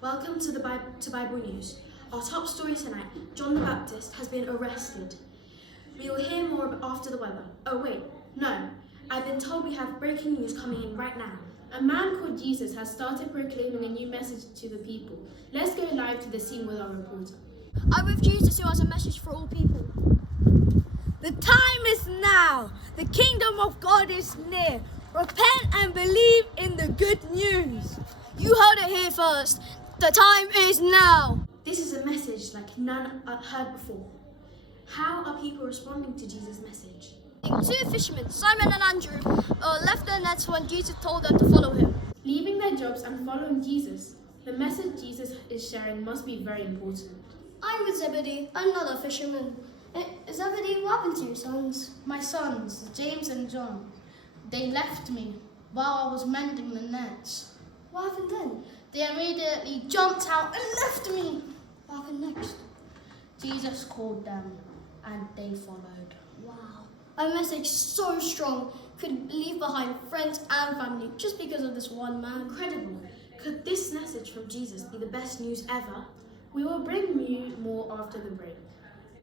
Welcome to Bible News. Our top story tonight, John the Baptist has been arrested. We will hear more after the weather. Oh wait, no. I've been told we have breaking news coming in right now. A man called Jesus has started proclaiming a new message to the people. Let's go live to the scene with our reporter. I'm with Jesus, who has a message for all people. The time is now. The kingdom of God is near. Repent and believe in the good news. You heard it here first. The time is now. This is a message like none I've heard before. How are people responding to Jesus' message? Two fishermen, Simon and Andrew, left their nets when Jesus told them to follow him. Leaving their jobs and following Jesus, the message Jesus is sharing must be very important. I'm with Zebedee, another fisherman. Zebedee, what happened to your sons? My sons, James and John, they left me while I was mending the nets. What happened then? They immediately jumped out and left me. What happened next? Jesus called them and they followed. Wow. A message so strong could leave behind friends and family just because of this one man. Incredible. Could this message from Jesus be the best news ever? We will bring you more after the break.